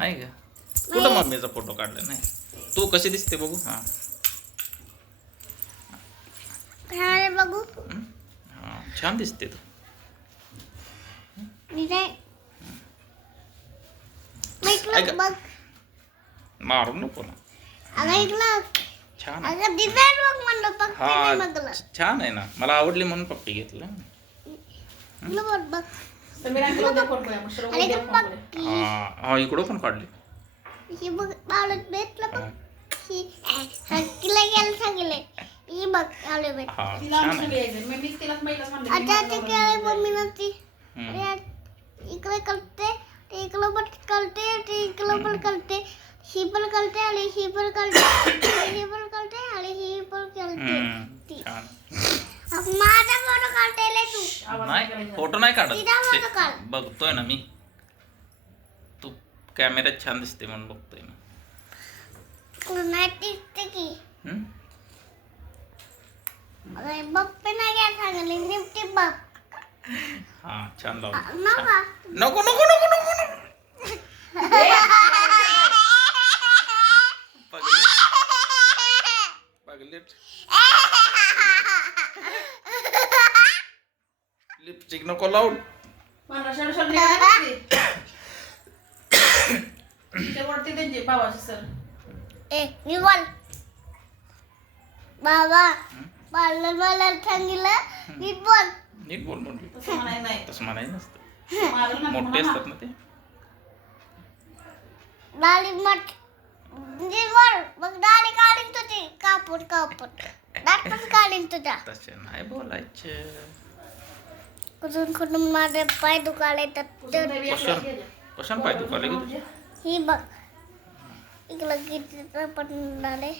आहे का? कुठं मम्मीचा फोटो काढला नाही? तू कशी दिसते बघू. हा बघू. हा छान दिसते तू. बघ. मारू नको ना. छान आहे. हा छान आहे ना. मला आवडली म्हणून पप्पी घेतलं. हा इकडं पण काढली. इकडे करते, इकडे पण करते, इकडे पण करते, ही पण करते आणि ही पण करते, ही पण करते आणि ही पण करते. माझा फोटो काढतेले तू. नाही फोटो नाही काढत. तिचा फोटो काढ. बघतोय ना मी. तू कॅमेऱ्यात छान दिसते म्हणून बघतोय मी. नाही दिसते की. अरे बप्पे नाही घ्या सांगले निफ्टी बप. हा छान लावलं. नको नको नको नको नको नको. पगलेट लिपस्टिक नको लावून. निवल बाबा मला सांगितलं नीट बोल. नीट बोल म्हटली. तसं म्हणायचं नसतं. मोठे असतात ना ते. डाळी मट नीट बोल. मग डाळी काढीन तुझी कापून कापून दात पण काढीन तुझा. तसे नाही बोलायचे. कुठून माझे पाय दुखायला येतात. कशाने पाय दुखायले की तुझे? ही बघ इकडं किती पण झाले.